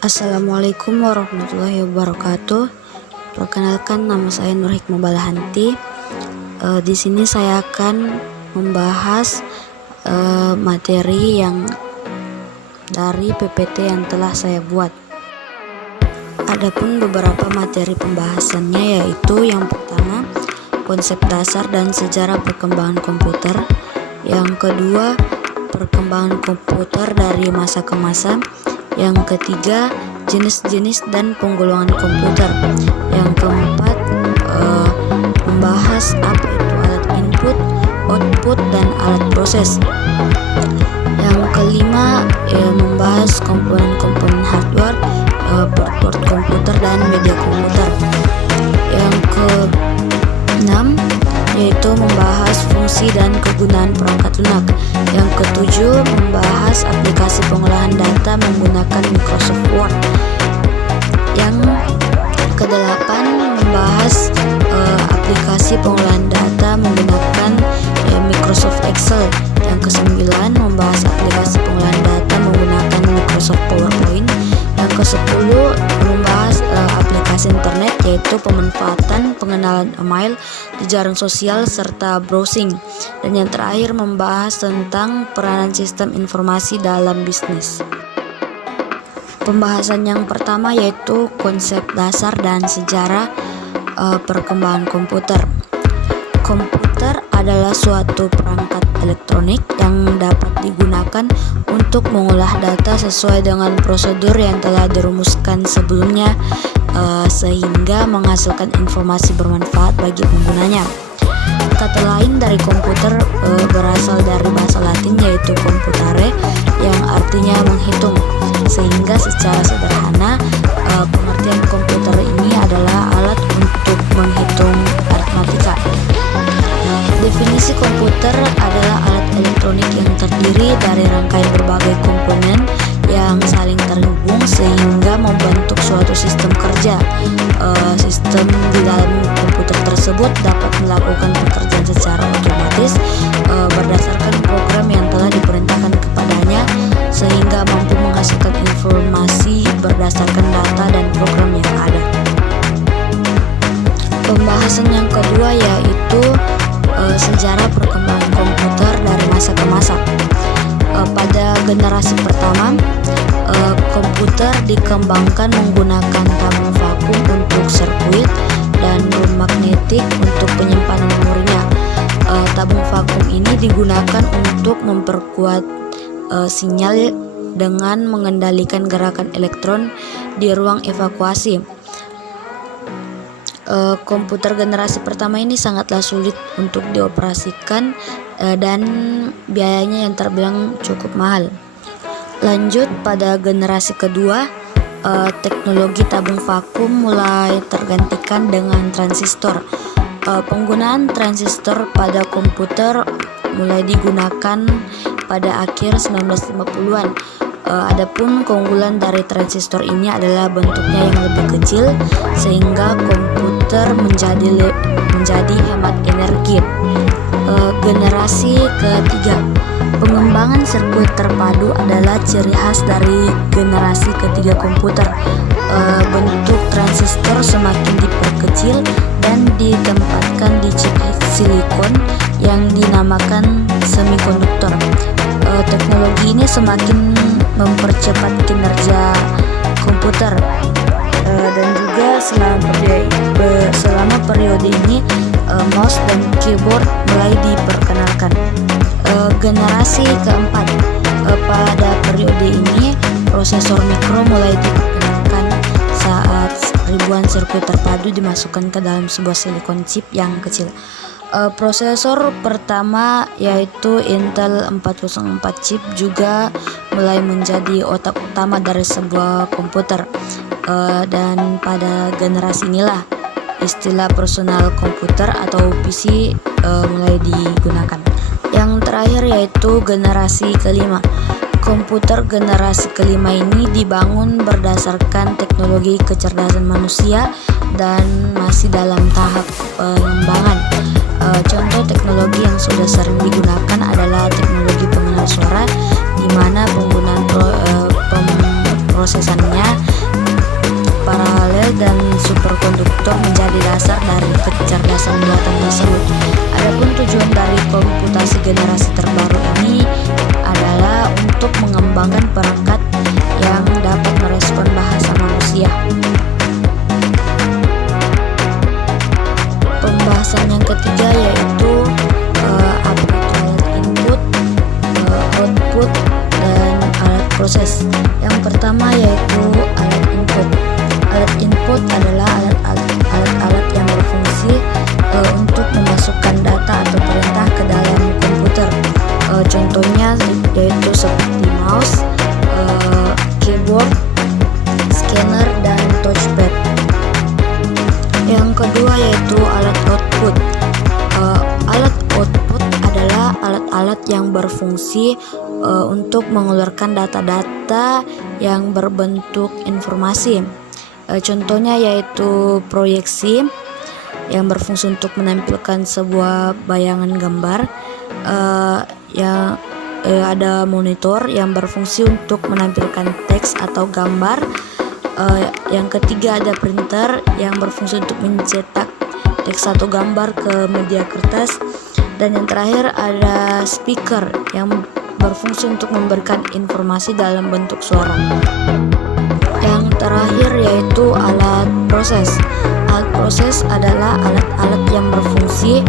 Assalamualaikum warahmatullahi wabarakatuh. Perkenalkan, nama saya Nur Hikmah Balahanti. Di sini saya akan membahas materi yang dari PPT yang telah saya buat. Adapun beberapa materi pembahasannya yaitu yang pertama, konsep dasar dan sejarah perkembangan komputer. Yang kedua, perkembangan komputer dari masa ke masa. Yang ketiga, jenis-jenis dan penggolongan komputer. Yang keempat, membahas apa itu alat input, output, dan alat proses. Yang kelima, membahas komponen-komponen hardware, part-part komputer, dan media komputer. Yang keenam, yaitu membahas fungsi dan kegunaan perangkat lunak. Yang ketujuh, membahas aplikasi pengolahan data menggunakan Microsoft Word. Yang kedelapan, membahas aplikasi pengolahan data menggunakan Microsoft Excel. Yang kesembilan, membahas aplikasi pengolahan data menggunakan Microsoft PowerPoint. Yang kesepuluh, membahas aplikasi internet, yaitu pemanfaatan pengenalan email, jejaring sosial, serta browsing. Dan yang terakhir, membahas tentang peranan sistem informasi dalam bisnis. Pembahasan yang pertama yaitu konsep dasar dan sejarah perkembangan komputer. Komputer adalah suatu perangkat elektronik yang dapat digunakan untuk mengolah data sesuai dengan prosedur yang telah dirumuskan sebelumnya, sehingga menghasilkan informasi bermanfaat bagi penggunanya. Kata lain dari komputer berasal dari bahasa Latin yaitu computare, yang artinya menghitung. Sehingga secara sederhana, pengertian komputer ini adalah alat untuk menghitung aritmatika. Definisi komputer adalah alat elektronik yang terdiri dari rangkaian berbagai komponen yang saling terhubung sehingga membentuk suatu sistem kerja. Sistem di dalam komputer tersebut dapat melakukan pekerjaan secara otomatis berdasarkan program yang telah diperintahkan kepadanya, sehingga mampu menghasilkan informasi berdasarkan data dan program yang ada. Pembahasan yang kedua yaitu sejarah perkembangan komputer dari masa ke masa. Pada generasi pertama, komputer dikembangkan menggunakan tabung vakum untuk sirkuit dan drum magnetik untuk penyimpanan memorinya. Tabung vakum ini digunakan untuk memperkuat sinyal dengan mengendalikan gerakan elektron di ruang evakuasi. Komputer generasi pertama ini sangatlah sulit untuk dioperasikan dan biayanya yang terbilang cukup mahal. Lanjut, pada generasi kedua, teknologi tabung vakum mulai tergantikan dengan transistor. Penggunaan transistor pada komputer mulai digunakan pada akhir 1950-an. Adapun keunggulan dari transistor ini adalah bentuknya yang lebih kecil sehingga komputer menjadi hemat energi. Generasi ketiga, pengembangan sirkuit terpadu adalah ciri khas dari generasi ketiga komputer. Bentuk transistor semakin diperkecil dan ditempatkan di chip silikon yang dinamakan semikonduktor. Teknologi ini semakin mempercepat kinerja komputer, dan juga selama periode ini mouse dan keyboard mulai diperkenalkan. Generasi keempat, pada periode ini prosesor mikro mulai diperkenalkan saat ribuan sirkuit terpadu dimasukkan ke dalam sebuah silikon chip yang kecil. Prosesor pertama yaitu Intel 404 chip juga mulai menjadi otak utama dari sebuah komputer, dan pada generasi inilah istilah personal komputer atau PC mulai digunakan. Yang terakhir yaitu generasi kelima. Komputer generasi kelima ini dibangun berdasarkan teknologi kecerdasan manusia dan masih dalam tahap pengembangan. Contoh teknologi yang sudah sering digunakan adalah teknologi pengenal suara, di mana penggunaan prosesannya dan superkonduktor menjadi dasar dari kecerdasan buatan tersebut. Adapun tujuan dari komputasi generasi terbaru ini adalah untuk mengembangkan perangkat yang dapat merespon bahasa manusia. Pembahasan yang ketiga yaitu apa itu alat input, output, dan alat proses. Yang pertama yaitu alat input. Alat input adalah alat-alat yang berfungsi untuk memasukkan data atau perintah ke dalam komputer. Contohnya yaitu seperti mouse, keyboard, scanner, dan touchpad. Yang kedua yaitu alat output. Alat output adalah alat-alat yang berfungsi untuk mengeluarkan data-data yang berbentuk informasi. Contohnya yaitu proyeksi yang berfungsi untuk menampilkan sebuah bayangan gambar. Yang ada monitor yang berfungsi untuk menampilkan teks atau gambar. Yang ketiga ada printer yang berfungsi untuk mencetak teks atau gambar ke media kertas. Dan yang terakhir ada speaker yang berfungsi untuk memberikan informasi dalam bentuk suara. Yang terakhir yaitu alat proses. Alat proses adalah alat-alat yang berfungsi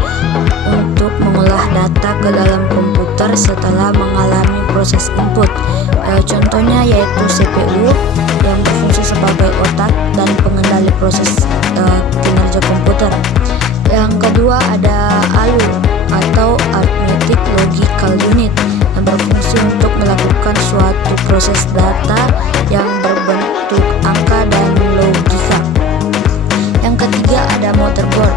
untuk mengolah data ke dalam komputer setelah mengalami proses input. Contohnya yaitu CPU yang berfungsi sebagai otak dan pengendali proses kinerja komputer. Yang kedua ada ALU atau Arithmetic Logical Unit yang berfungsi untuk melakukan suatu proses data yang berbentuk angka dan logika. Yang ketiga ada motherboard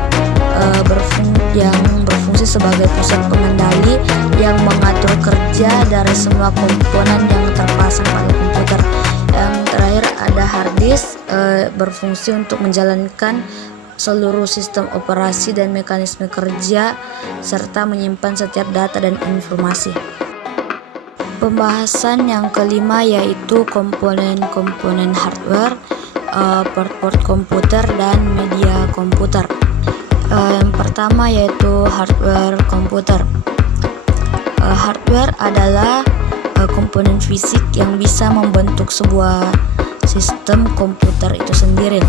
yang berfungsi sebagai pusat pengendali yang mengatur kerja dari semua komponen yang terpasang pada komputer. Yang terakhir ada hard disk berfungsi untuk menjalankan seluruh sistem operasi dan mekanisme kerja serta menyimpan setiap data dan informasi. Pembahasan yang kelima yaitu komponen-komponen hardware, part-part komputer, dan media komputer. Yang pertama yaitu hardware komputer. Hardware adalah komponen fisik yang bisa membentuk sebuah sistem komputer itu sendiri.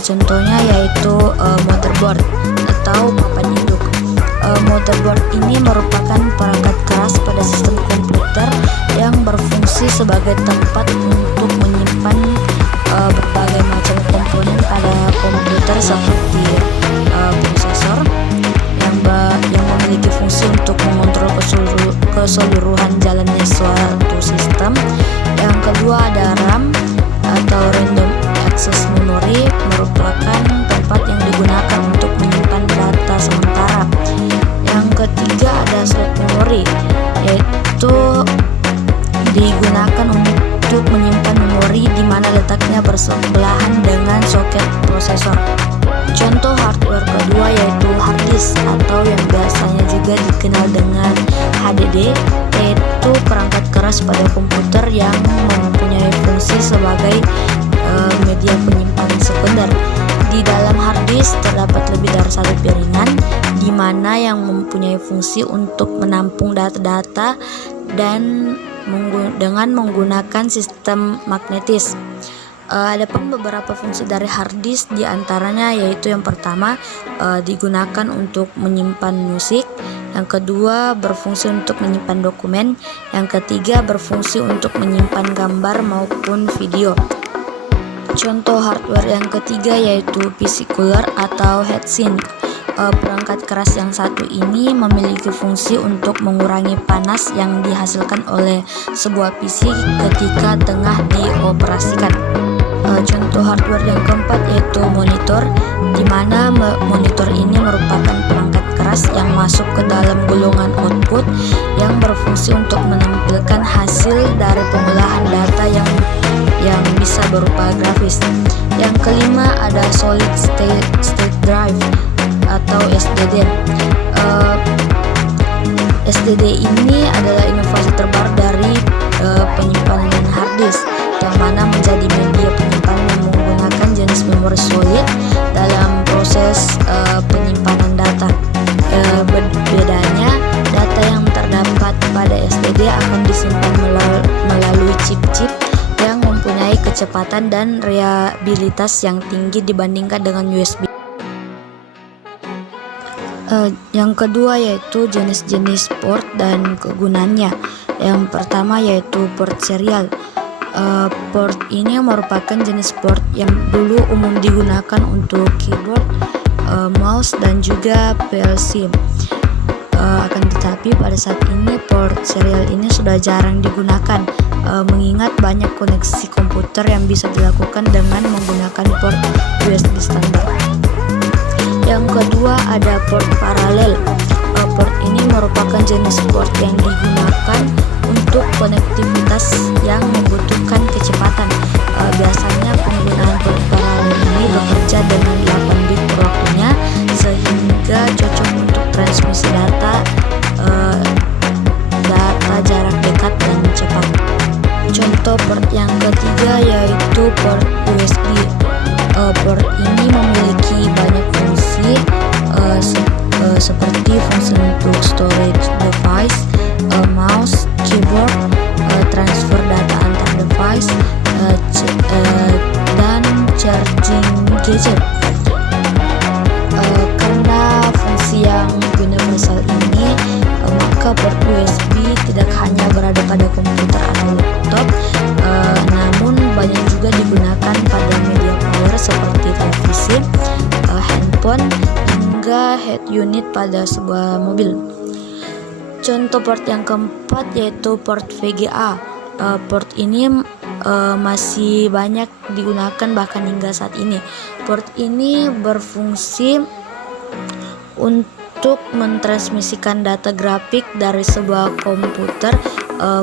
Contohnya yaitu motherboard atau papan induk. Motherboard ini merupakan perangkat keras pada sistem komputer yang berfungsi sebagai tempat untuk menyimpan berbagai macam komponen pada komputer seperti prosesor yang memiliki fungsi untuk mengontrol keseluruhan jalannya suatu sistem. Yang kedua ada RAM atau Random Access Memory, merupakan tempat yang digunakan untuk menyimpan data sementara. Yang ketiga ada slot memory, yaitu digunakan untuk menyimpan memori di mana letaknya bersebelahan dengan soket prosesor. Contoh hardware kedua yaitu hard disk atau yang biasanya juga dikenal dengan HDD, yaitu perangkat keras pada komputer yang mempunyai fungsi sebagai media penyimpanan sekunder. Di dalam hard disk terdapat lebih dari satu piringan di mana yang mempunyai fungsi untuk menampung data-data dan dengan menggunakan sistem magnetis. Adapun beberapa fungsi dari hard disk diantaranya yaitu yang pertama digunakan untuk menyimpan musik, yang kedua berfungsi untuk menyimpan dokumen, yang ketiga berfungsi untuk menyimpan gambar maupun video. Contoh hardware yang ketiga yaitu PC cooler atau heatsink. Perangkat keras yang satu ini memiliki fungsi untuk mengurangi panas yang dihasilkan oleh sebuah PC ketika tengah dioperasikan. Contoh hardware yang keempat yaitu monitor, di mana monitor ini merupakan perangkat keras yang masuk ke dalam golongan output yang berfungsi untuk menampilkan hasil dari pengolahan data yang bisa berupa grafis. Yang kelima ada solid state drive atau SSD. SSD ini adalah inovasi terbaru dari penyimpanan hard disk, yang mana menjadi media penyimpanan yang menggunakan jenis memori kecepatan dan reliabilitas yang tinggi dibandingkan dengan USB. Yang kedua yaitu jenis-jenis port dan kegunaannya. Yang pertama yaitu port serial. Port ini merupakan jenis port yang dulu umum digunakan untuk keyboard, mouse, dan juga PLC. Akan tetapi pada saat ini port serial ini sudah jarang digunakan, mengingat banyak koneksi komputer yang bisa dilakukan dengan menggunakan port USB standar. Yang kedua ada port paralel. Port ini merupakan jenis port yang digunakan untuk konektivitas yang membutuhkan kecepatan. Biasanya penggunaan port paralel ini bekerja dengan 8 bit per waktunya, sehingga cocok untuk transmisi data jarak dekat dan cepat. Contoh port yang ketiga yaitu port USB. Port ini memiliki banyak fungsi seperti fungsi untuk storage device, mouse, keyboard, transfer data antar device, dan charging gadget. Karena fungsi yang universal ini, maka port USB tidak hanya berada pada komputer atau laptop, namun banyak juga digunakan pada media player seperti televisi, handphone, hingga head unit pada sebuah mobil. Contoh port yang keempat yaitu port VGA. Port ini masih banyak digunakan bahkan hingga saat ini. Port ini berfungsi untuk mentransmisikan data grafik dari sebuah komputer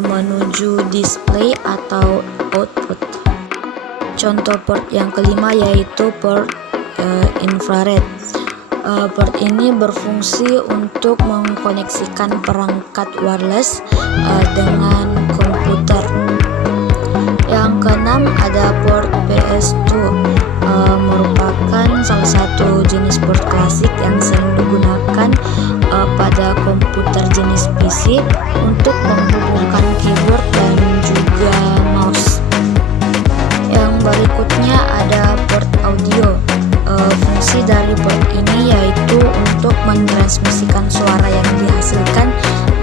menuju display atau output. Contoh port yang kelima yaitu port infrared. Port ini berfungsi untuk mengkoneksikan perangkat wireless dengan komputer. Yang keenam ada port PS2. Merupakan salah satu jenis port klasik yang sering digunakan pada komputer jenis PC untuk menghubungkan keyboard dan juga mouse. Yang berikutnya ada port audio. Fungsi dari port ini yaitu untuk mentransmisikan suara yang dihasilkan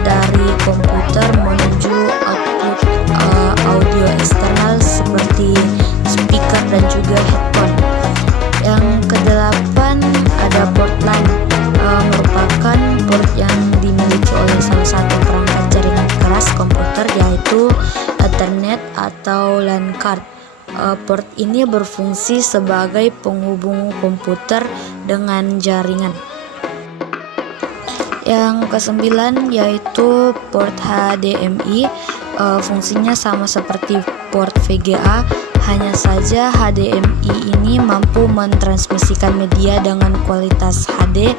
dari komputer menuju output audio eksternal seperti speaker dan juga headphone. Yang kedelapan ada port LAN. Merupakan port yang dimiliki oleh salah satu perangkat jaringan keras komputer yaitu Ethernet atau LAN card. Port ini berfungsi sebagai penghubung komputer dengan jaringan. Yang kesembilan yaitu port HDMI. Fungsinya sama seperti port VGA, hanya saja HDMI ini mampu mentransmisikan media dengan kualitas HD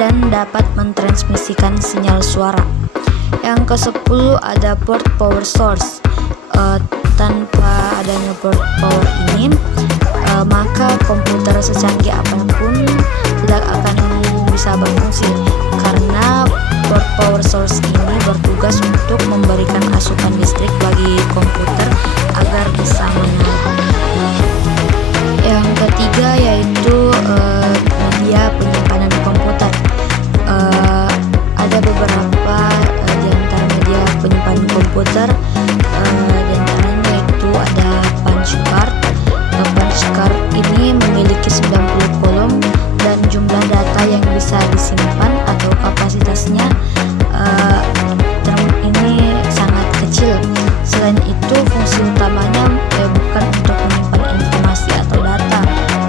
dan dapat mentransmisikan sinyal suara. Yang ke-10 ada port power source. Tanpa adanya port power ini, maka komputer secanggih apapun tidak akan bisa berfungsi, karena port power source ini bertugas untuk memberikan asupan listrik bagi komputer agar bisa menyala. Yang ketiga yaitu media penyimpanan komputer. Ada beberapa di antara media penyimpanan komputer, di antaranya yaitu ada punch card. Punch card ini memiliki 90 kolom dan jumlah data yang bisa disimpan atau kapasitasnya ini sangat kecil. Selain itu, fungsi utamanya bukan untuk menyimpan informasi atau data,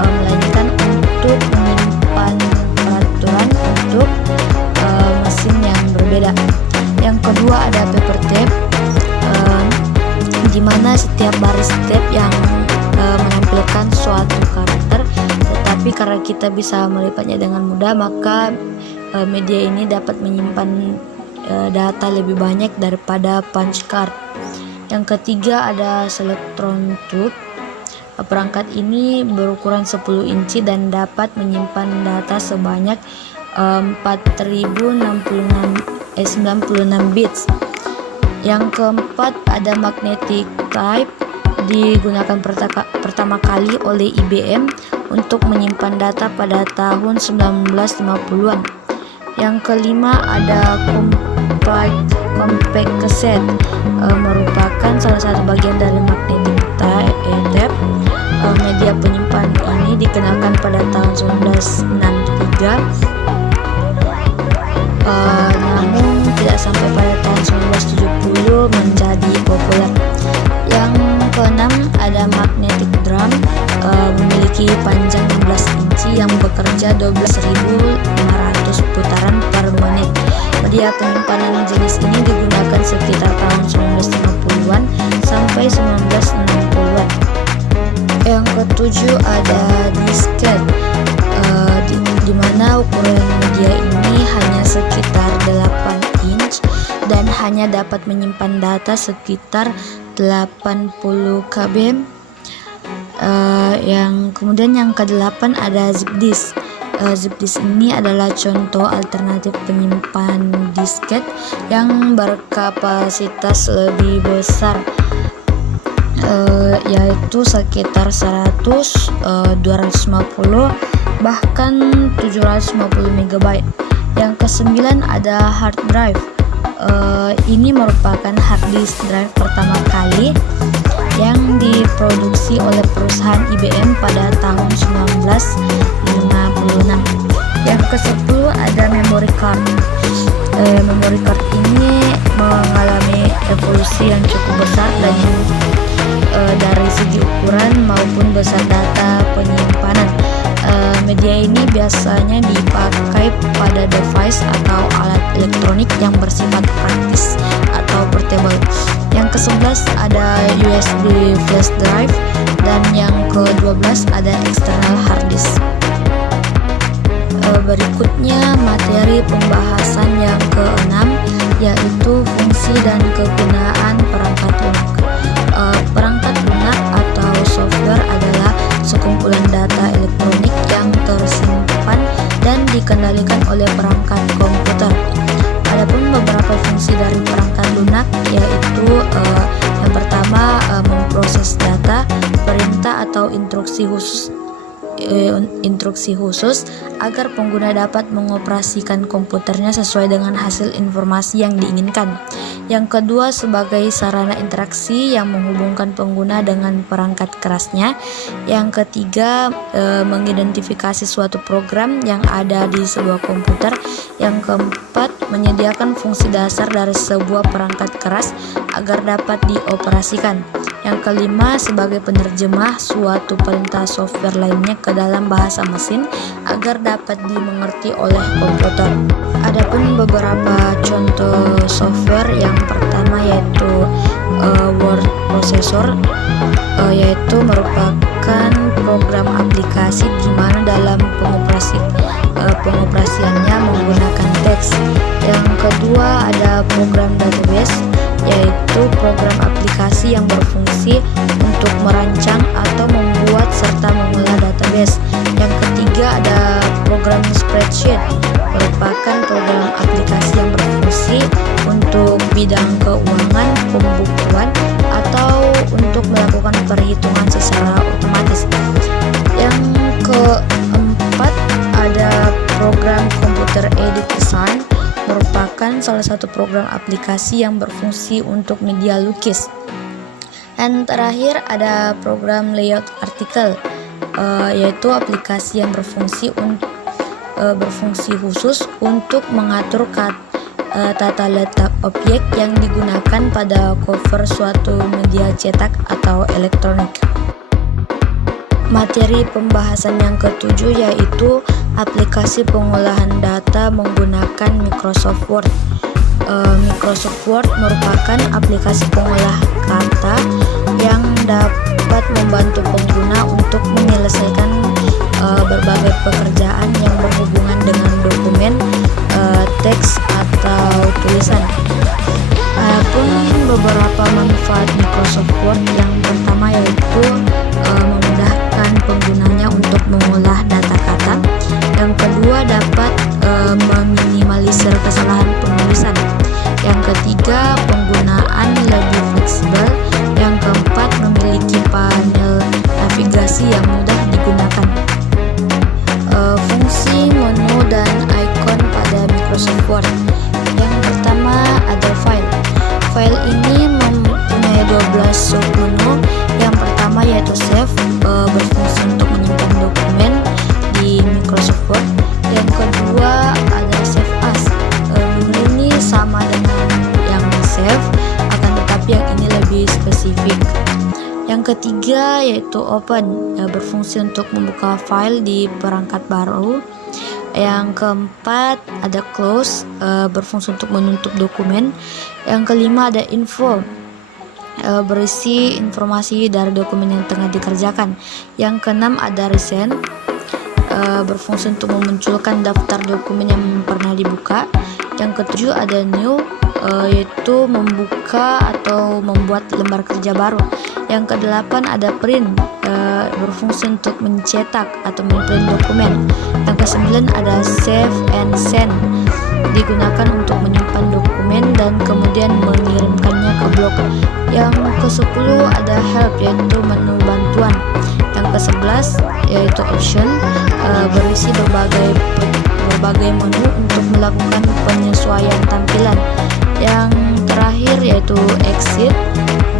melainkan untuk menyimpan peraturan untuk mesin yang berbeda. Yang kedua ada paper tape, di mana setiap baris tape yang menampilkan suatu karakter, tetapi karena kita bisa melipatnya dengan mudah, maka media ini dapat menyimpan data lebih banyak daripada punch card. Yang ketiga ada Selectron tube. Perangkat ini berukuran 10 inci dan dapat menyimpan data sebanyak 4096 bits. Yang keempat ada magnetic type. digunakan pertama kali oleh IBM untuk menyimpan data pada tahun 1950-an. Yang kelima ada compact cassette, merupakan salah satu bagian dari magnetic tape. Media penyimpan ini dikenalkan pada tahun 1963, namun tidak sampai pada tahun 1970 menjadi populer. Yang keenam ada magnetic drum, memiliki panjang 16 inci yang bekerja 12.500 putaran per menit. Media penyimpanan jenis ini digunakan sekitar tahun 1950-an sampai 1960-an. Yang ketujuh ada disket, di mana ukuran media ini hanya sekitar 8 inch dan hanya dapat menyimpan data sekitar 80 KB. Kemudian yang ke-8 ada zip disk. Zip disk ini adalah contoh alternatif penyimpan disket yang berkapasitas lebih besar, yaitu sekitar 100, 250, bahkan 750 MB. Yang ke-9 ada hard drive. Ini merupakan hard disk drive pertama kali yang diproduksi oleh perusahaan IBM pada tahun 1956. Yang ke-10 ada memory card. Memory card ini mengalami evolusi yang cukup besar dari segi ukuran maupun besar data penyimpanan. Media ini biasanya dipakai pada device atau alat elektronik yang bersifat praktis atau portable. Yang ke-11 ada USB flash drive, dan yang ke-12 ada external hard disk. Berikutnya materi pembahasan yang ke-6, yaitu fungsi dan kegunaan perangkat lunak. Perangkat lunak atau software adalah sekumpulan data elektronik yang tersimpan dan dikendalikan oleh perangkat komputer. Adapun beberapa fungsi dari perangkat lunak yaitu yang pertama memproses data, perintah atau instruksi khusus agar pengguna dapat mengoperasikan komputernya sesuai dengan hasil informasi yang diinginkan. Yang kedua, sebagai sarana interaksi yang menghubungkan pengguna dengan perangkat kerasnya. Yang ketiga, mengidentifikasi suatu program yang ada di sebuah komputer. Yang keempat, menyediakan fungsi dasar dari sebuah perangkat keras agar dapat dioperasikan. Yang kelima, sebagai penerjemah suatu perintah software lainnya ke dalam bahasa mesin agar dapat dimengerti oleh komputer. Adapun beberapa contoh software, yang pertama yaitu word processor, yaitu merupakan program aplikasi di mana dalam pengoperasiannya menggunakan teks. Yang kedua ada program database, yaitu program aplikasi yang berfungsi untuk merancang atau membuat serta mengolah database. Yang ketiga ada program spreadsheet, merupakan program aplikasi yang berfungsi untuk bidang keuangan, pembukuan, atau untuk melakukan perhitungan secara otomatis. Yang keempat ada program computer aided design, merupakan salah satu program aplikasi yang berfungsi untuk media lukis. Dan terakhir ada program layout artikel, yaitu aplikasi yang berfungsi khusus untuk mengatur tata letak objek yang digunakan pada cover suatu media cetak atau elektronik. Materi pembahasan yang ketujuh yaitu aplikasi pengolahan data menggunakan Microsoft Word. Microsoft Word merupakan aplikasi pengolah kata yang dapat membantu pengguna untuk menyelesaikan berbagai pekerjaan yang berhubungan dengan dokumen, teks, atau tulisan. Adapun beberapa manfaat Microsoft Word, yang pertama yaitu memudahkan penggunanya untuk mengolah data kata. Yang kedua dapat meminimalisir kesalahan penulisan. Yang ketiga penggunaan lebih fleksibel. Yang keempat memiliki Yang ketiga yaitu open, berfungsi untuk membuka file di perangkat baru. Yang keempat ada close, berfungsi untuk menutup dokumen. Yang kelima ada info, berisi informasi dari dokumen yang tengah dikerjakan. Yang keenam ada recent, berfungsi untuk memunculkan daftar dokumen yang pernah dibuka. Yang ketujuh ada new, yaitu membuka atau membuat lembar kerja baru. Yang kedelapan ada print, berfungsi untuk mencetak atau memprint dokumen. Yang kesembilan ada save and send, digunakan untuk menyimpan dokumen dan kemudian mengirimkannya ke blog. Yang ke-10 ada help, yaitu menu bantuan. Yang ke-11 yaitu option, berisi berbagai menu untuk melakukan penyesuaian tampilan. Yang terakhir yaitu exit,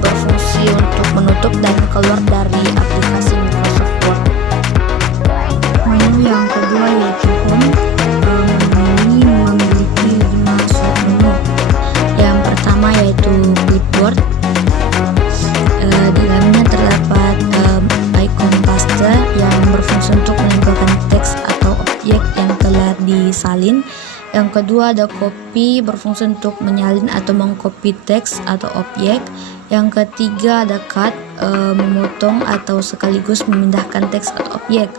berfungsi untuk menutup dan keluar dari aplikasi Microsoft Word. Menu yang kedua yaitu home. Menu ini memiliki 5 submenu. Yang pertama yaitu clipboard. Di dalamnya terdapat icon paste yang berfungsi untuk menempelkan teks atau objek yang telah disalin. Yang kedua ada copy, berfungsi untuk menyalin atau mengcopy teks atau objek. Yang ketiga ada cut, memotong atau sekaligus memindahkan teks atau objek.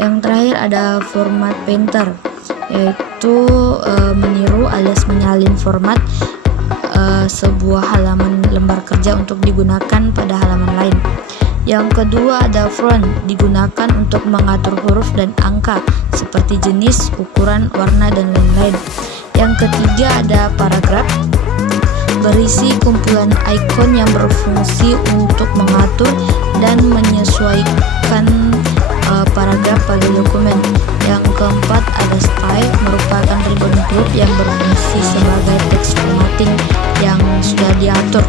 Yang terakhir ada format painter, yaitu meniru alias menyalin format sebuah halaman lembar kerja untuk digunakan pada halaman lain. Yang kedua ada font, digunakan untuk mengatur huruf dan angka seperti jenis, ukuran, warna, dan lain-lain. Yang ketiga ada paragraf, berisi kumpulan ikon yang berfungsi untuk mengatur dan menyesuaikan paragraf pada dokumen. Yang keempat ada style, merupakan ribbon group yang berfungsi sebagai text formatting yang sudah diatur.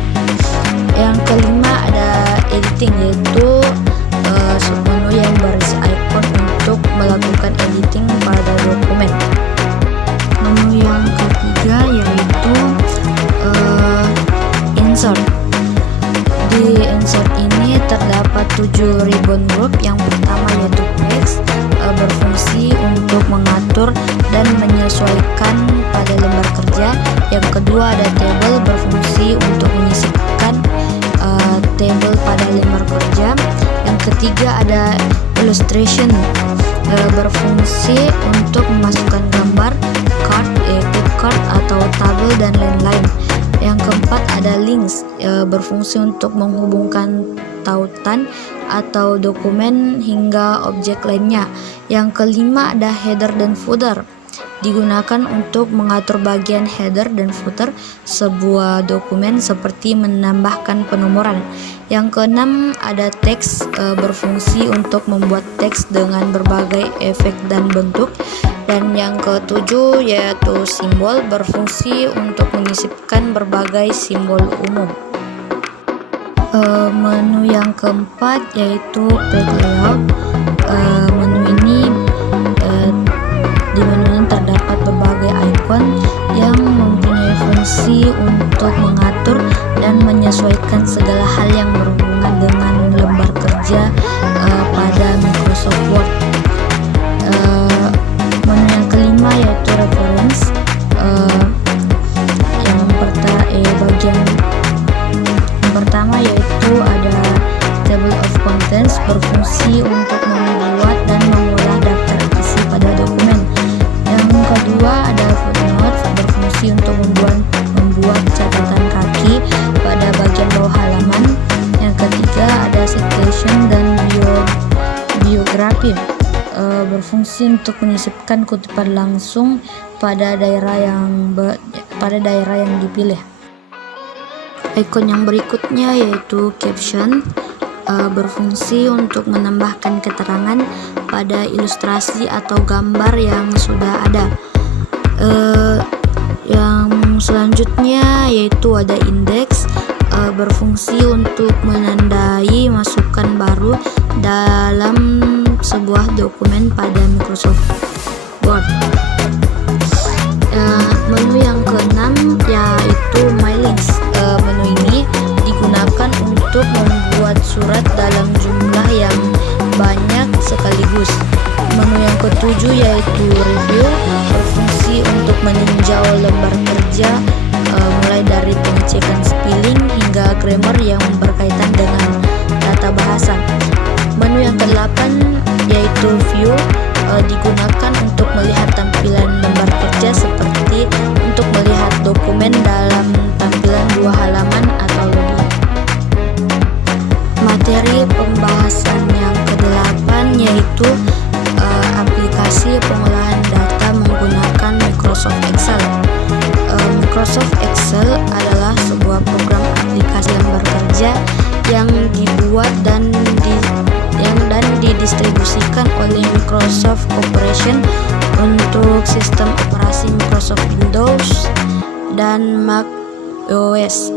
Yang kelima ada editing, yaitu submenu yang berisi icon untuk melakukan editing pada dokumen. Menu yang ketiga yaitu insert. Di insert ini terdapat 7 ribbon group. Yang pertama yaitu text, berfungsi untuk mengatur dan menyesuaikan pada lembar kerja. Yang kedua ada table, berfungsi untuk menyisipkan table pada lembar kerja. Yang ketiga ada illustration, berfungsi untuk memasukkan gambar, card, flip card atau tabel dan lain-lain. Yang keempat ada links, berfungsi untuk menghubungkan tautan atau dokumen hingga objek lainnya. Yang kelima ada header dan footer, digunakan untuk mengatur bagian header dan footer sebuah dokumen seperti menambahkan penomoran. Yang keenam ada teks, berfungsi untuk membuat teks dengan berbagai efek dan bentuk. Dan yang ketujuh yaitu simbol, berfungsi untuk menyisipkan berbagai simbol umum. Menu yang keempat yaitu page layout. Menu ini di menu ini terdapat berbagai icon yang mempunyai fungsi untuk mengatur dan menyesuaikan segala hal yang berhubungan dengan lembar kerja pada Microsoft Word. Menu yang kelima yaitu reference. Bagian yang pertama yaitu ada table of contents, berfungsi untuk membuat dan mengolah daftar isi pada dokumen. Yang kedua ada footnote, berfungsi untuk membuat catatan kaki pada bagian bawah halaman. Yang ketiga ada citation dan biografi, berfungsi untuk menyisipkan kutipan langsung pada daerah yang dipilih. Icon yang berikutnya yaitu caption, berfungsi untuk menambahkan keterangan pada ilustrasi atau gambar yang sudah ada. Yang selanjutnya yaitu ada index, berfungsi untuk menandai masukan baru dalam sebuah dokumen pada Microsoft Word. Menu yang keenam yaitu my links. Menu ini digunakan untuk membuat membuat surat dalam jumlah yang banyak sekaligus. Menu yang ketujuh yaitu review, berfungsi untuk meninjau lembar kerja mulai dari pengecekan spelling hingga grammar yang berkaitan dengan tata bahasa. Menu yang ke-8 yaitu view, digunakan untuk melihat tampilan lembar kerja seperti untuk melihat dokumen dalam tampilan 2 halaman atau lebih. Materi pembahasan yang ke-8 yaitu aplikasi pengolahan data menggunakan Microsoft Excel. Microsoft Excel adalah sebuah program aplikasi lembar kerja yang dibuat dan didistribusikan oleh Microsoft Corporation untuk sistem operasi Microsoft Windows dan Mac OS.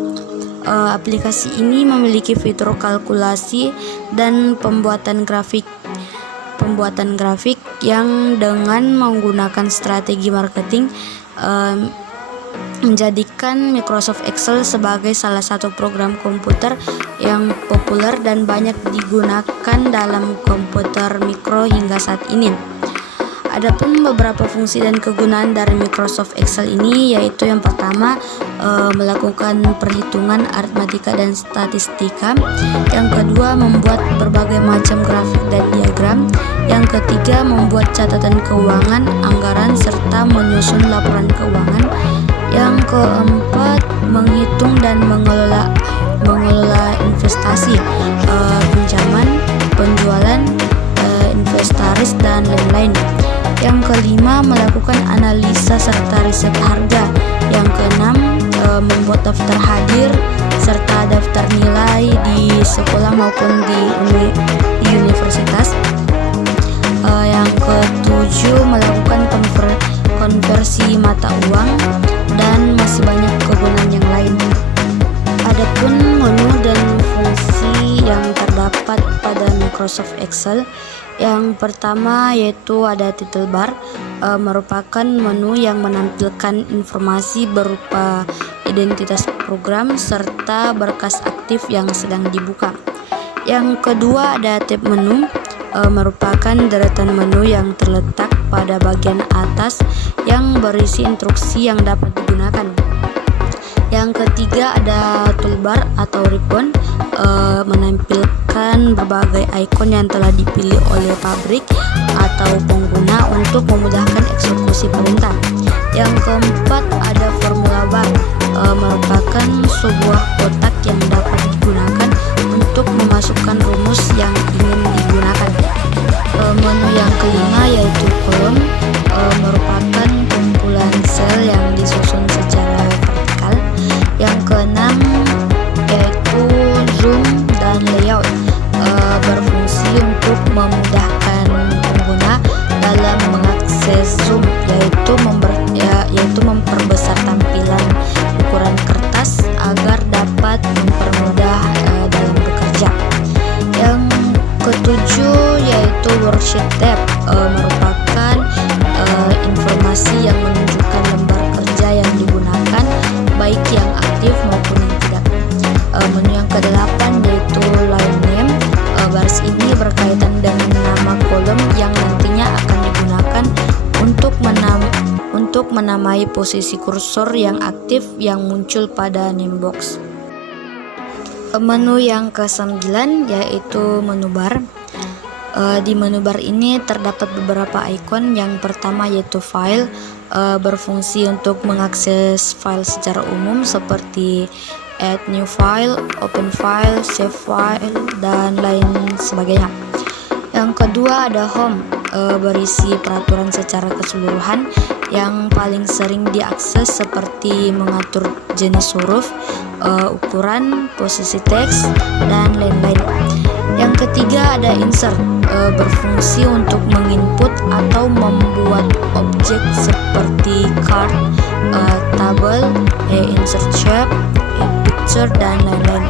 Aplikasi ini memiliki fitur kalkulasi dan pembuatan grafik yang dengan menggunakan strategi marketing menjadikan Microsoft Excel sebagai salah satu program komputer yang populer dan banyak digunakan dalam komputer mikro hingga saat ini. Adapun beberapa fungsi dan kegunaan dari Microsoft Excel ini yaitu yang pertama, melakukan perhitungan aritmatika dan statistika. Yang kedua, membuat berbagai macam grafik dan diagram. Yang ketiga, membuat catatan keuangan, anggaran, serta menyusun laporan keuangan. Yang keempat, menghitung dan mengelola investasi, pinjaman, penjualan, inventaris, dan lain-lain. Yang kelima, melakukan analisa serta riset harga. Yang keenam, membuat daftar hadir serta daftar nilai di sekolah maupun di universitas. Yang ketujuh, melakukan konversi mata uang, dan masih banyak kegunaan yang lain. Adapun menu dan fungsi yang terdapat pada Microsoft Excel, yang pertama yaitu ada title bar, merupakan menu yang menampilkan informasi berupa identitas program serta berkas aktif yang sedang dibuka. Yang kedua ada tab menu, merupakan deretan menu yang terletak pada bagian atas yang berisi instruksi yang dapat digunakan. Yang ketiga ada toolbar atau ribbon, menampilkan berbagai ikon yang telah dipilih oleh pabrik atau pengguna untuk memudahkan eksekusi perintah. Yang keempat ada formula bar, merupakan sebuah kotak yang dapat digunakan untuk memasukkan rumus yang ingin digunakan. Menu yang kelima yaitu kolom, merupakan kumpulan sel yang disusun secara vertikal. Yang keenam yaitu zoom dan layout, berfungsi untuk memudahkan pengguna dalam mengakses zoom, yaitu memperbesar tampilan ukuran kertas agar dapat mempermudah dalam bekerja. Yang ketujuh yaitu worksheet tab, merupakan informasi yang menunjukkan lembar kerja yang digunakan, baik yang aktif maupun yang tidak. Menu yang ke-8 yaitu line name, baris ini berkaitan dengan nama kolom yang nantinya akan digunakan untuk menamai posisi kursor yang aktif yang muncul pada name box. Menu yang ke-9 yaitu menu bar. Di menu bar ini terdapat beberapa ikon. Yang pertama yaitu file, berfungsi untuk mengakses file secara umum seperti add new file, open file, save file, dan lain sebagainya. Yang kedua ada home, berisi peraturan secara keseluruhan yang paling sering diakses seperti mengatur jenis huruf, ukuran, posisi teks, dan lain-lain. Yang ketiga ada insert, berfungsi untuk menginput atau membuat objek seperti card, tabel, insert shape, picture, dan lain-lain.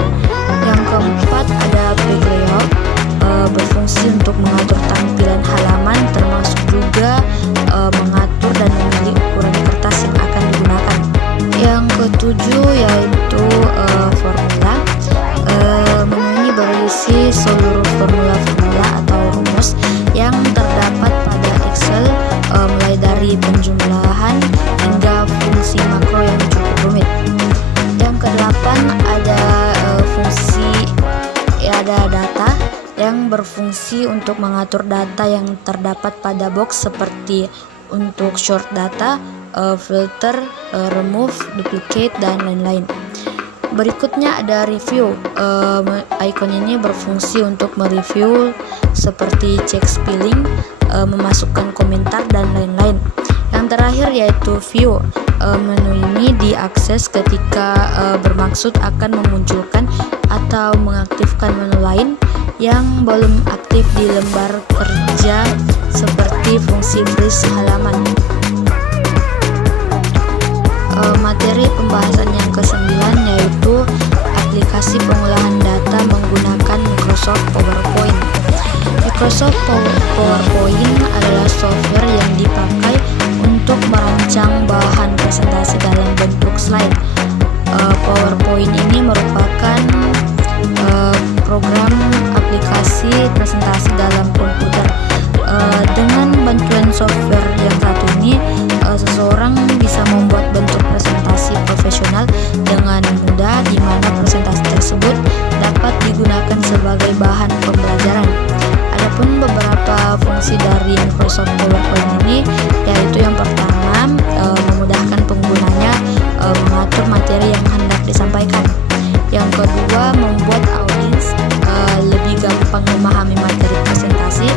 Yang keempat ada page layout, berfungsi untuk mengatur tampilan halaman termasuk juga mengatur dan memilih ukuran kertas yang akan digunakan. Yang ketujuh yaitu formula. Menu ini seluruh formula-formula atau rumus yang terdapat pada Excel, mulai dari penjumlahan hingga fungsi makro yang cukup rumit. Yang kedelapan ada data yang berfungsi untuk mengatur data yang terdapat pada box, seperti untuk sort data, filter, remove, duplicate, dan lain-lain. Berikutnya ada review. Icon ini berfungsi untuk mereview seperti cek spelling, memasukkan komentar, dan lain-lain. Yang terakhir yaitu view. Menu ini diakses ketika bermaksud akan memunculkan atau mengaktifkan menu lain yang belum aktif di lembar kerja, seperti fungsi freeze halaman. Materi pembahasan yang ke-9 yaitu aplikasi pengolahan data menggunakan Microsoft PowerPoint. Microsoft PowerPoint adalah software yang dipakai untuk merancang bahan presentasi dalam bentuk slide. PowerPoint ini merupakan program aplikasi presentasi dalam komputer. Dengan bantuan software yang satu ini, seseorang bisa membuat bentuk presentasi profesional dengan mudah, di mana presentasi tersebut dapat digunakan sebagai bahan pembelajaran. Adapun beberapa fungsi dari Microsoft PowerPoint ini yaitu yang pertama, memudahkan penggunanya mengatur materi yang hendak disampaikan. Yang kedua, membuat audiens lebih gampang memahami materi presentasi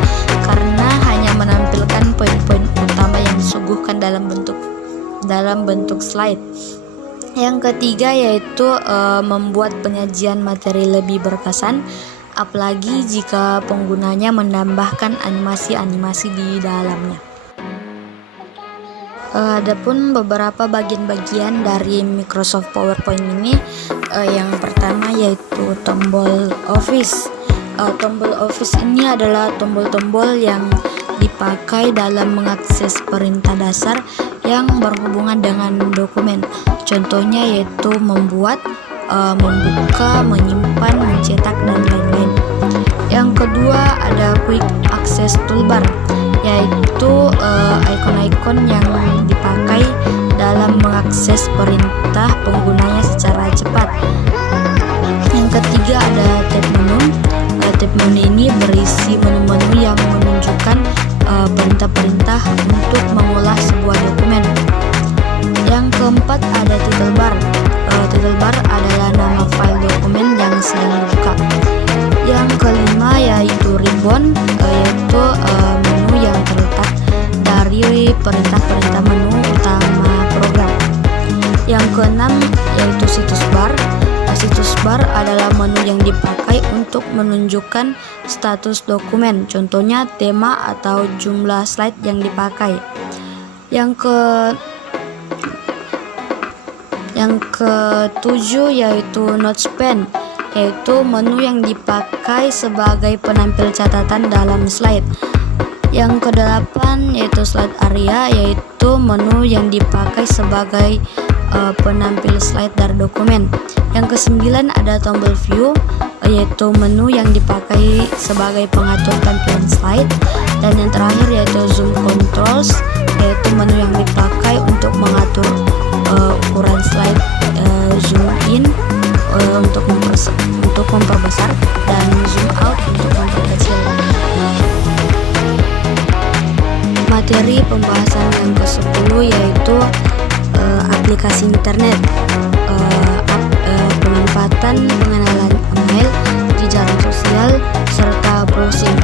karena hanya menampilkan poin-poin utama yang disuguhkan dalam bentuk slide. Yang ketiga yaitu membuat penyajian materi lebih berkesan, apalagi jika penggunanya menambahkan animasi-animasi di dalamnya. Adapun beberapa bagian-bagian dari Microsoft PowerPoint ini, yang pertama yaitu tombol Office. Tombol Office ini adalah tombol-tombol yang dipakai dalam mengakses perintah dasar yang berhubungan dengan dokumen. Contohnya yaitu membuat, membuka, menyimpan, mencetak, dan lain-lain. Yang kedua ada Quick Access Toolbar, yaitu icon-icon yang dipakai dalam mengakses perintah penggunanya secara cepat. Yang ketiga ada tab menu. Tab menu ini berisi menu-menu yang menunjukkan perintah-perintah untuk mengolah sebuah dokumen. Yang keempat ada title bar. Title bar adalah nama file dokumen yang sedang dibuka. Yang kelima yaitu ribbon, yaitu menu yang terletak dari perintah-perintah menu utama program. Yang keenam yaitu situs bar. Situs bar adalah menu yang dipakai untuk menunjukkan status dokumen, contohnya tema atau jumlah slide yang dipakai. Yang ketujuh yaitu Notepad, yaitu menu yang dipakai sebagai penampil catatan dalam slide. Yang kedelapan yaitu slide area, yaitu menu yang dipakai sebagai penampil slide dari dokumen. Yang kesembilan ada tombol view, yaitu menu yang dipakai sebagai pengatur tampilan slide. Dan yang terakhir yaitu zoom controls, yaitu menu yang dipakai untuk mengatur ukuran slide, zoom in untuk memperbesar, dan zoom out untuk memperkecil. Materi pembahasan yang ke-10 yaitu aplikasi internet, pemanfaatan pengenalan email, jejaring sosial, serta browsing.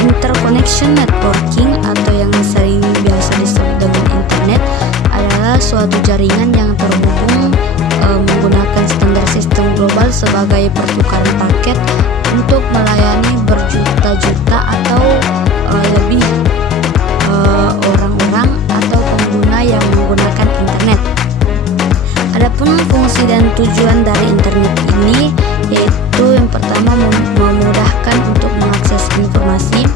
Interconnection networking atau yang sering biasa disebut dengan internet adalah suatu jaringan yang terhubung menggunakan standar sistem global sebagai pertukaran paket untuk melayani berjuta-juta atau lebih orang-orang atau pengguna yang menggunakan internet. Adapun fungsi dan tujuan dari internet ini yaitu yang pertama memudahkan untuk mengakses informasi,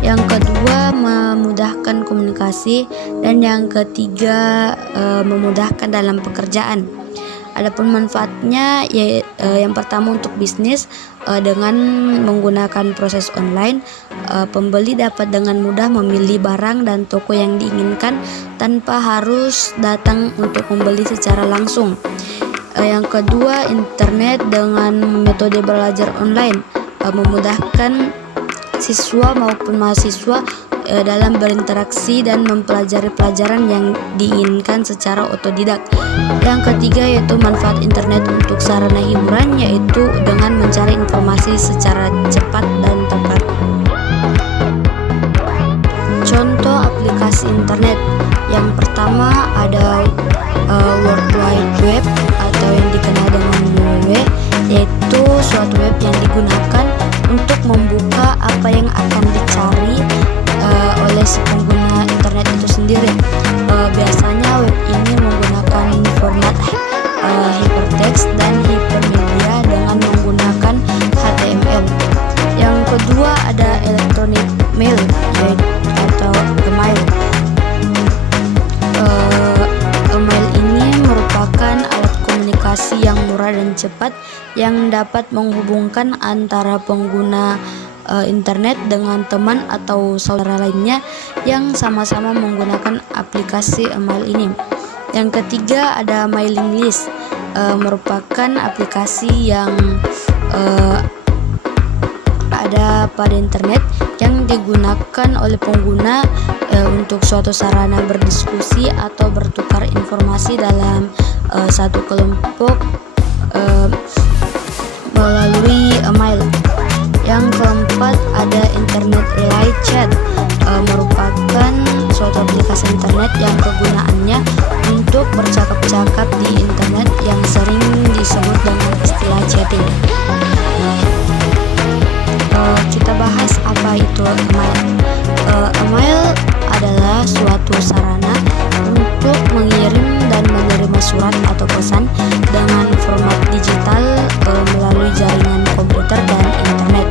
yang kedua memudahkan komunikasi, dan yang ketiga memudahkan dalam pekerjaan. Adapun manfaatnya yang pertama untuk bisnis, dengan menggunakan proses online, pembeli dapat dengan mudah memilih barang dan toko yang diinginkan tanpa harus datang untuk membeli secara langsung. Yang kedua, internet dengan metode belajar online memudahkan siswa maupun mahasiswa dalam berinteraksi dan mempelajari pelajaran yang diinginkan secara otodidak. Yang ketiga yaitu manfaat internet untuk sarana hiburan, yaitu dengan mencari informasi secara cepat dan tepat. Contoh aplikasi internet yang pertama ada World Wide Web atau yang dikenal dengan WWW, yaitu suatu web yang digunakan untuk membuka apa yang akan dicari oleh si pengguna internet itu sendiri. Biasanya web ini menggunakan format hypertext dan hypermedia dengan menggunakan HTML. Yang kedua ada electronic mail atau email. Email ini merupakan alat komunikasi yang murah dan cepat yang dapat menghubungkan antara pengguna internet dengan teman atau saudara lainnya yang sama-sama menggunakan aplikasi email ini. Yang ketiga ada mailing list, merupakan aplikasi yang ada pada internet yang digunakan oleh pengguna untuk suatu sarana berdiskusi atau bertukar informasi dalam satu kelompok melalui email. Yang keempat ada internet relay chat, merupakan suatu aplikasi internet yang kegunaannya untuk bercakap-cakap di internet yang sering disebut dengan istilah chatting. Kita bahas apa itu email. Email adalah suatu sarana untuk mengirim dan menerima surat atau pesan dengan format digital melalui jaringan komputer dan internet,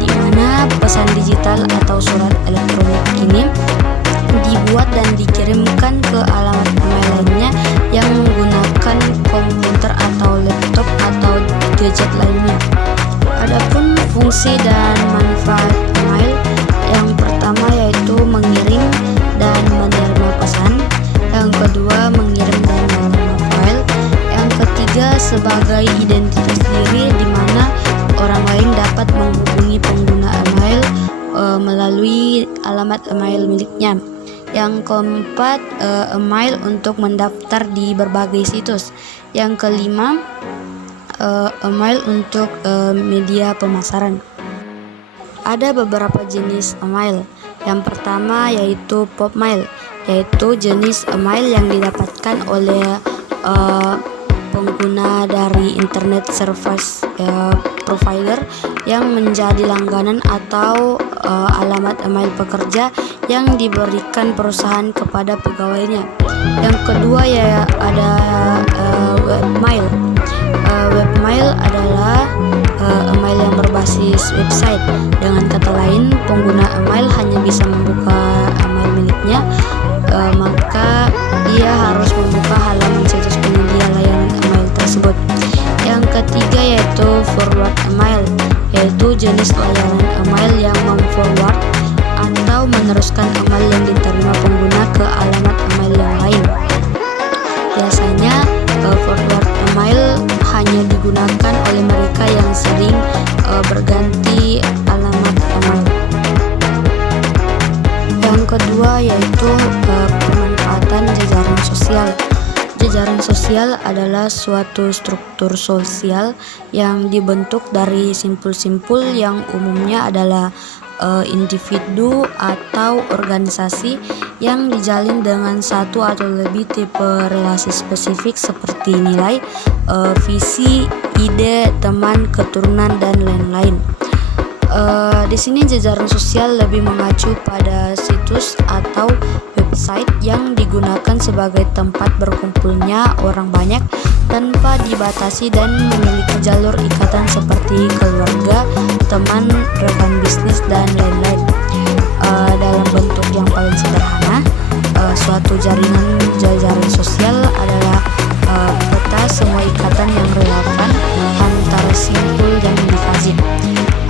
di mana pesan digital atau surat elektronik ini dibuat dan dikirimkan ke alamat email lainnya yang menggunakan komputer atau laptop atau gadget lainnya. Adapun fungsi dan manfaat email, yang pertama yaitu mengirim dan menerima pesan, yang kedua mengirim dan menerima file, yang ketiga sebagai identitas diri di mana orang lain dapat menghubungi pengguna email melalui alamat email miliknya. Yang keempat, email untuk mendaftar di berbagai situs. Yang kelima, email untuk media pemasaran. Ada beberapa jenis email. Yang pertama yaitu pop mail, yaitu jenis email yang didapatkan oleh pengguna dari internet service provider yang menjadi langganan atau alamat email pekerja yang diberikan perusahaan kepada pegawainya. Yang kedua ya ada webmail. Webmail adalah email yang berbasis website. Dengan kata lain, pengguna email hanya bisa membuka email miliknya, maka ia harus membuka halaman situs penyedia layanan email tersebut. Yang ketiga yaitu forward email, yaitu jenis layanan email yang memforward atau meneruskan email yang diterima pengguna ke alamat email yang lain. Biasanya forward email hanya digunakan oleh mereka yang sering berganti alamat email. Yang kedua yaitu pemanfaatan jejaring sosial. Jejaring sosial adalah suatu struktur sosial yang dibentuk dari simpul-simpul yang umumnya adalah individu atau organisasi yang dijalin dengan satu atau lebih tipe relasi spesifik seperti nilai, visi, ide, teman, keturunan, dan lain-lain. Di sini jejaring sosial lebih mengacu pada situs atau website yang digunakan sebagai tempat berkumpulnya orang banyak tanpa dibatasi dan memiliki jalur ikatan seperti keluarga, teman, rekan bisnis, dan lain-lain. Dalam bentuk yang paling sederhana, suatu jaringan jejaring sosial adalah peta serta semua ikatan yang relevan antara simpul yang dikaji.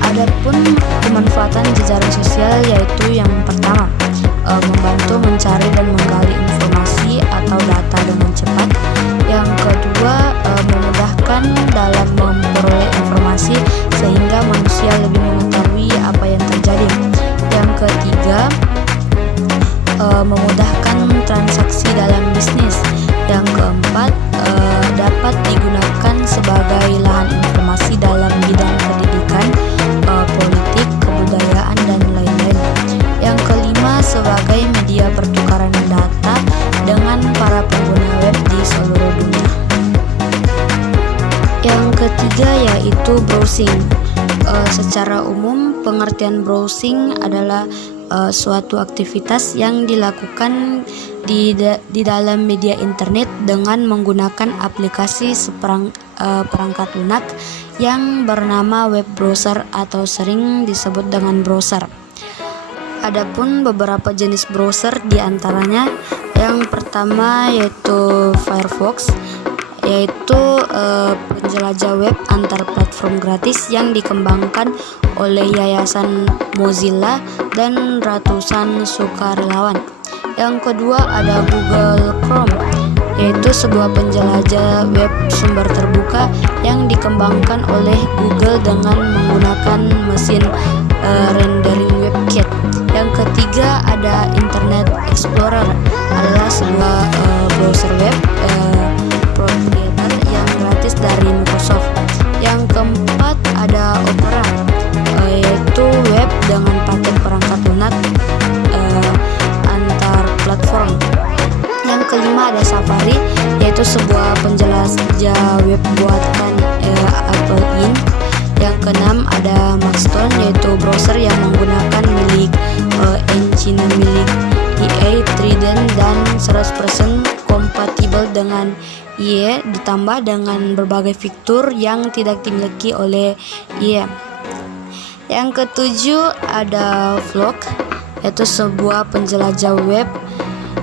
Adapun pemanfaatan jejaring sosial yaitu yang pertama, membantu mencari dan menggali informasi atau data dengan cepat. Yang kedua, memudahkan dalam memperoleh informasi sehingga manusia lebih mengetahui apa yang terjadi. Yang ketiga, memudahkan transaksi dalam bisnis. Yang keempat, dapat digunakan sebagai lahan informasi dalam bidang pendidikan, politik, kebudayaan, dan lain-lain. Yang kelima, sebagai media pertukaran data dengan para pengguna web di seluruh dunia. Yang ketiga yaitu browsing. Secara umum, pengertian browsing adalah suatu aktivitas yang dilakukan di dalam media internet dengan menggunakan aplikasi perangkat lunak yang bernama web browser atau sering disebut dengan browser. Adapun beberapa jenis browser diantaranya, yang pertama yaitu Firefox, yaitu penjelajah web antar platform gratis yang dikembangkan oleh Yayasan Mozilla dan ratusan sukarelawan. Yang kedua ada Google Chrome, yaitu sebuah penjelajah web sumber terbuka yang dikembangkan oleh Google dengan menggunakan mesin rendering WebKit. Yang ketiga ada Internet Explorer, adalah sebuah browser web proprietor yang gratis dari Microsoft. Yang keempat ada Opera, yaitu web dengan paket perangkat lunak antar platform. Yang kelima ada Safari, yaitu sebuah penjelajah web buatan Apple Inc. Yang keenam ada Maxstone, yaitu browser yang menggunakan engine milik EA, Trident, dan 100% kompatibel dengan IE ditambah dengan berbagai fitur yang tidak dimiliki oleh IE. Yang ketujuh ada Vlog, yaitu sebuah penjelajah web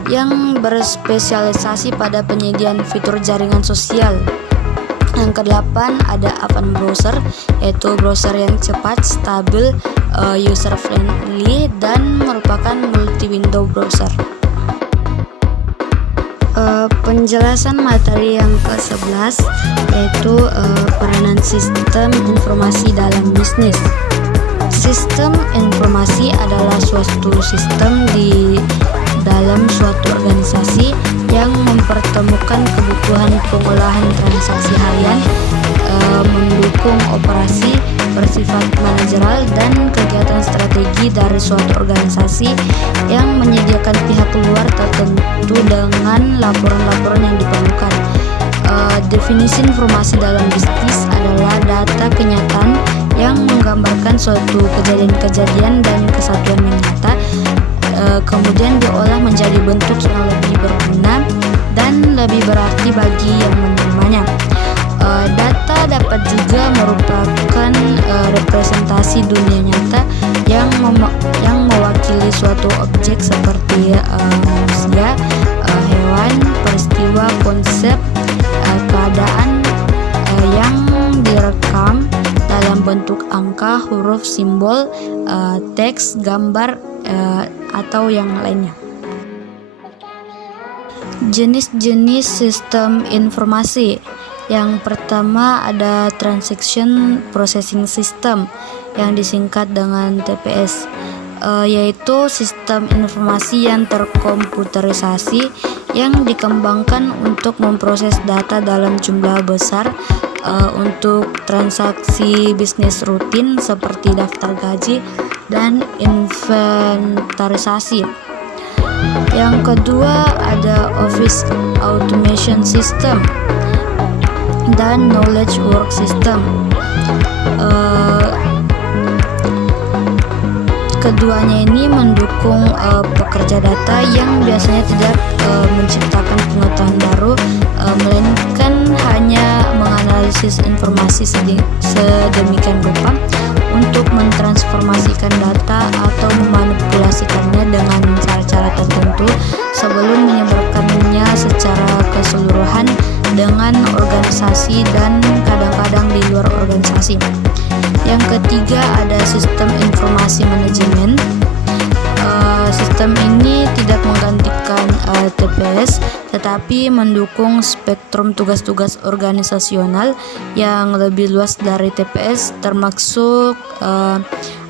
yang berspesialisasi pada penyediaan fitur jaringan sosial. Yang kedelapan ada Avant Browser, yaitu browser yang cepat, stabil, user friendly, dan merupakan multi-window browser. Penjelasan materi yang ke-11 yaitu peranan sistem informasi dalam bisnis. Sistem informasi adalah suatu sistem di dalam suatu organisasi yang mempertemukan kebutuhan pengolahan transaksi harian, mendukung operasi bersifat manajerial dan kegiatan strategi dari suatu organisasi yang menyediakan pihak luar tertentu dengan laporan-laporan yang diperlukan. Definisi informasi dalam bisnis adalah data kenyataan yang menggambarkan suatu kejadian-kejadian dan kesatuan yang nyata, kemudian diolah menjadi bentuk yang lebih berguna dan lebih berarti bagi yang menerimanya. Data dapat juga merupakan representasi dunia nyata yang mewakili suatu objek seperti manusia, hewan, peristiwa, konsep, keadaan yang direkam dalam bentuk angka, huruf, simbol, teks, gambar, atau yang lainnya. Jenis-jenis sistem informasi. Yang pertama ada Transaction Processing System yang disingkat dengan TPS, yaitu sistem informasi yang terkomputerisasi yang dikembangkan untuk memproses data dalam jumlah besar untuk transaksi bisnis rutin seperti daftar gaji dan inventarisasi. Yang kedua ada Office Automation System dan Knowledge Work System. Keduanya ini mendukung pekerja data yang biasanya tidak menciptakan pengetahuan baru, melainkan hanya menganalisis informasi sedemikian rupa untuk mentransformasikan data atau memanipulasikannya dengan cara-cara tertentu sebelum menyebarkannya secara keseluruhan dengan organisasi dan kadang-kadang di luar organisasi. Yang ketiga ada sistem informasi manajemen. Sistem ini tidak menggantikan TPS, tetapi mendukung spektrum tugas-tugas organisasional yang lebih luas dari TPS, termasuk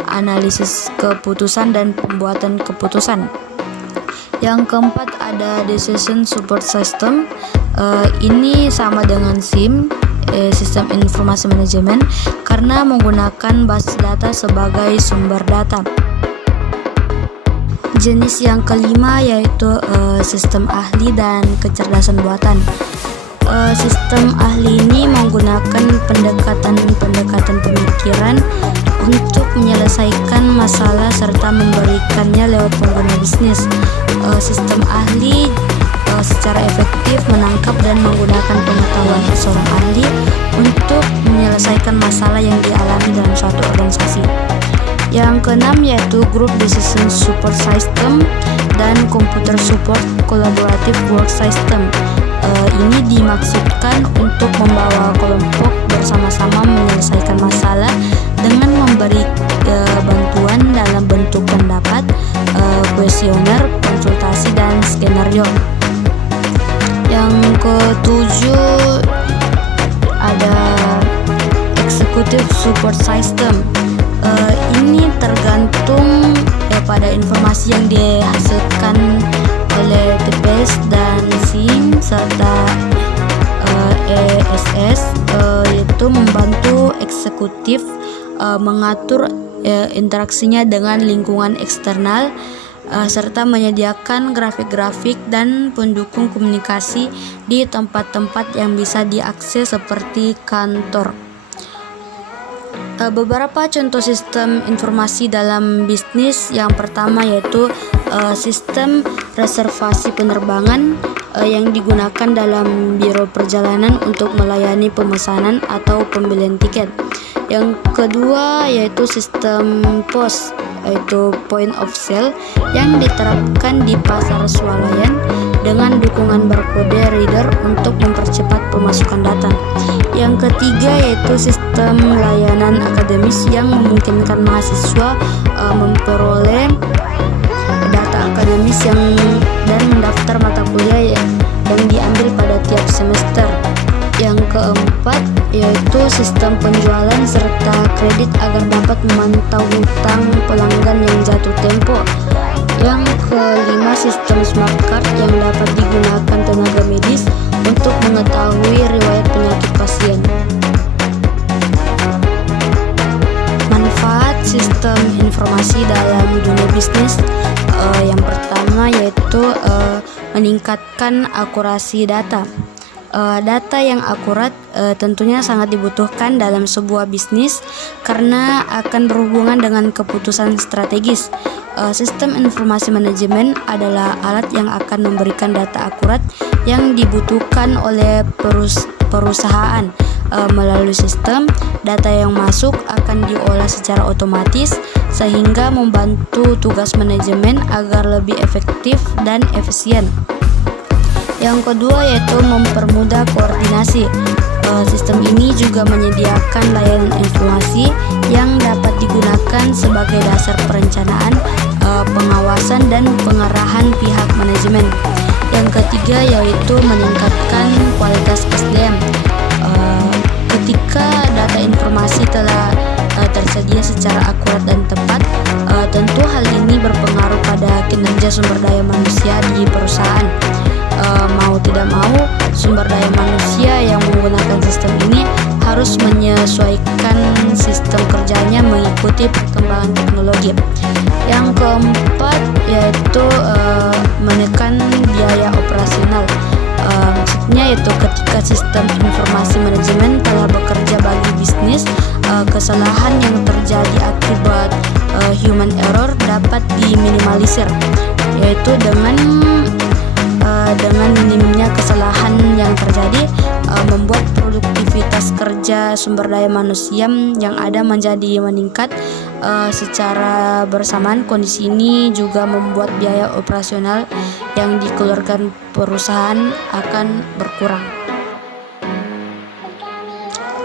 analisis keputusan dan pembuatan keputusan. Yang keempat ada Decision Support System. Ini sama dengan SIM, Sistem Informasi Manajemen, karena menggunakan basis data sebagai sumber data. Jenis yang kelima yaitu sistem ahli dan kecerdasan buatan. Sistem ahli ini menggunakan pendekatan pemikiran untuk menyelesaikan masalah serta memberikannya lewat pengguna bisnis. Sistem ahli secara efektif menangkap dan menggunakan pengetahuan seorang ahli untuk menyelesaikan masalah yang dialami dalam suatu organisasi. Yang keenam yaitu Group Decision Support System dan Computer Support Collaborative Work System. Ini dimaksudkan untuk membawa kelompok bersama-sama menyelesaikan masalah dengan memberi bantuan dalam bentuk pendapat, kuesioner, konsultasi, dan skenario. Yang ketujuh ada Executive Support System. Ini tergantung pada informasi yang dihasilkan oleh TPS dan SIM serta ESS, yaitu membantu eksekutif mengatur interaksinya dengan lingkungan eksternal serta menyediakan grafik-grafik dan pendukung komunikasi di tempat-tempat yang bisa diakses seperti kantor. Beberapa contoh sistem informasi dalam bisnis. Yang pertama yaitu sistem reservasi penerbangan yang digunakan dalam biro perjalanan untuk melayani pemesanan atau pembelian tiket. Yang kedua yaitu sistem POS, yaitu point of sale, yang diterapkan di pasar swalayan dengan dukungan barcode reader untuk mempercepat pemasukan data. Yang ketiga yaitu sistem layanan akademis yang memungkinkan mahasiswa memperoleh data akademis dan mendaftar mata kuliah yang diambil pada tiap semester. Yang keempat yaitu sistem penjualan serta kredit agar dapat memantau hutang pelanggan yang jatuh tempo. Yang kelima sistem smart card yang dapat digunakan tenaga medis untuk mengetahui riwayat penyakit pasien. Manfaat sistem informasi dalam dunia bisnis yang pertama yaitu meningkatkan akurasi data. Data yang akurat tentunya sangat dibutuhkan dalam sebuah bisnis karena akan berhubungan dengan keputusan strategis. Sistem informasi manajemen adalah alat yang akan memberikan data akurat yang dibutuhkan oleh perusahaan. Melalui sistem, data yang masuk akan diolah secara otomatis sehingga membantu tugas manajemen agar lebih efektif dan efisien. Yang kedua yaitu mempermudah koordinasi. Sistem ini juga menyediakan layanan informasi yang dapat digunakan sebagai dasar perencanaan, pengawasan, dan pengarahan pihak manajemen. Yang ketiga yaitu meningkatkan kualitas SDM. Ketika data informasi telah tersedia secara akurat dan tepat, tentu hal ini berpengaruh pada kinerja sumber daya manusia di perusahaan. Mau tidak mau, sumber daya manusia yang menggunakan sistem ini harus menyesuaikan sistem kerjanya mengikuti perkembangan teknologi. Yang keempat yaitu menekan biaya operasional. Maksudnya yaitu ketika sistem informasi manajemen telah bekerja bagi bisnis, kesalahan yang terjadi akibat human error dapat diminimalisir, yaitu dengan minimnya kesalahan yang terjadi membuat produktivitas kerja sumber daya manusia yang ada menjadi meningkat. Secara bersamaan kondisi ini juga membuat biaya operasional yang dikeluarkan perusahaan akan berkurang.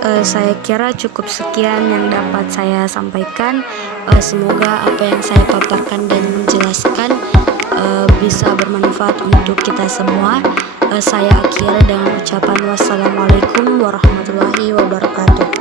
saya kira cukup sekian yang dapat saya sampaikan. Semoga apa yang saya paparkan dan menjelaskan bisa bermanfaat untuk kita semua. Saya akhiri dengan ucapan wassalamualaikum warahmatullahi wabarakatuh.